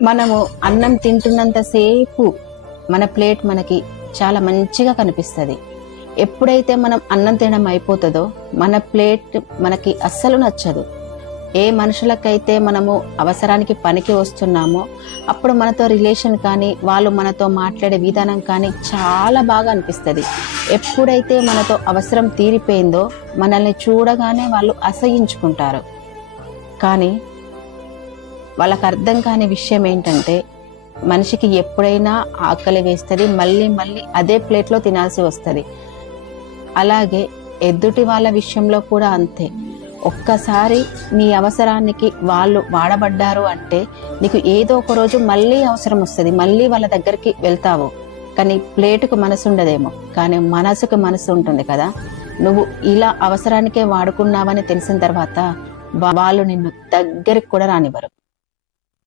మనము అన్నం తింటున్నంతసేపు మన ప్లేట్ మనకి చాలా మంచిగా కనిపిస్తుంది. ఎప్పుడైతే మనం అన్నం తినడం అయిపోతుందో మన ప్లేట్ మనకి అస్సలు నచ్చదు. ఏ మనుషులకైతే మనము అవసరానికి పనికి వస్తున్నామో అప్పుడు మనతో రిలేషన్ కానీ వాళ్ళు మనతో మాట్లాడే విధానం కానీ చాలా బాగా అనిపిస్తుంది. ఎప్పుడైతే మనతో అవసరం తీరిపోయిందో మనల్ని చూడగానే వాళ్ళు అసహించుకుంటారు. కానీ వాళ్ళకు అర్థం కాని విషయం ఏంటంటే మనిషికి ఎప్పుడైనా ఆకలి వేస్తుంది, మళ్ళీ మళ్ళీ అదే ప్లేట్లో తినాల్సి వస్తుంది. అలాగే ఎదుటి వాళ్ళ విషయంలో కూడా అంతే. ఒక్కసారి నీ అవసరానికి వాళ్ళు వాడబడ్డారు అంటే నీకు ఏదో ఒక రోజు మళ్ళీ అవసరం వస్తుంది, మళ్ళీ వాళ్ళ దగ్గరికి వెళ్తావు. కానీ ప్లేటుకు మనసు ఉండదేమో, కానీ మనసుకు మనసు ఉంటుంది కదా. నువ్వు ఇలా అవసరానికే వాడుకున్నావని తెలిసిన తర్వాత వాళ్ళు నిన్ను దగ్గరికి కూడా రానివ్వరు.